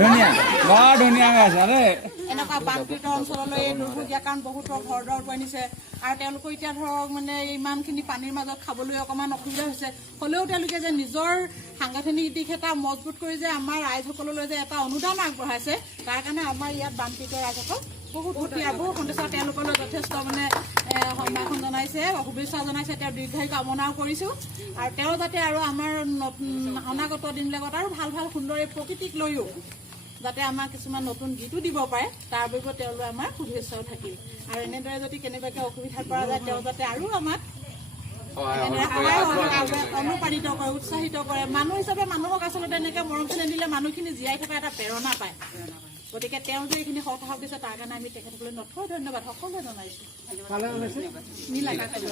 ধুনীয়া বৰ ধুনীয়া গাইছা দেই এনেকুৱা বানপীড়িত অঞ্চললৈ দুৰ্ভোগীয়া কাৰণ বহুতৰ ঘৰ দৰ গৈ নিছে আৰু তেওঁলোকৰ এতিয়া ধৰক মানে ইমানখিনি পানীৰ মাজত খাবলৈ অকণমান অসুবিধা হৈছে হ'লেও তেওঁলোকে যে নিজৰ সাংগঠনিক দিশ এটা মজবুত কৰি যে আমাৰ ৰাইজসকললৈ যে এটা অনুদান আগবঢ়াইছে তাৰ কাৰণে আমাৰ ইয়াত বানপীড়িত ৰাইজসকল বহুত সন্তুষ্ট তেওঁলোকলৈ যথেষ্ট মানে সম্ভাষণ জনাইছে শুভেচ্ছা জনাইছে তেওঁৰ দীৰ্ঘায়ু কামনাও কৰিছোঁ আৰু তেওঁ যাতে আৰু আমাৰ অনাগত দিনবিলাকত আৰু ভাল ভাল সুন্দৰ এই প্ৰকৃতিক লৈও যাতে আমাক কিছুমান নতুন গীতো দিব পাৰে তাৰ বাবে তেওঁলোকে আমাৰ শুভেচ্ছাও থাকিল আৰু এনেদৰে যদি কেনেবাকৈ অসুবিধাত পৰা যায় তেওঁ যাতে আৰু আমাক অনুপ্ৰাণিত কৰে উৎসাহিত কৰে মানুহ হিচাপে মানুহক আচলতে এনেকৈ মৰম চেনেহ দিলে মানুহখিনি জীয়াই থকা এটা প্ৰেৰণা পায় গতিকে তেওঁ যে এইখিনি সহায় দিছে তাৰ কাৰণে আমি তেখেতসকলে নথৈ ধন্যবাদ সকলোৱে জনাইছোঁ নীল আকাশ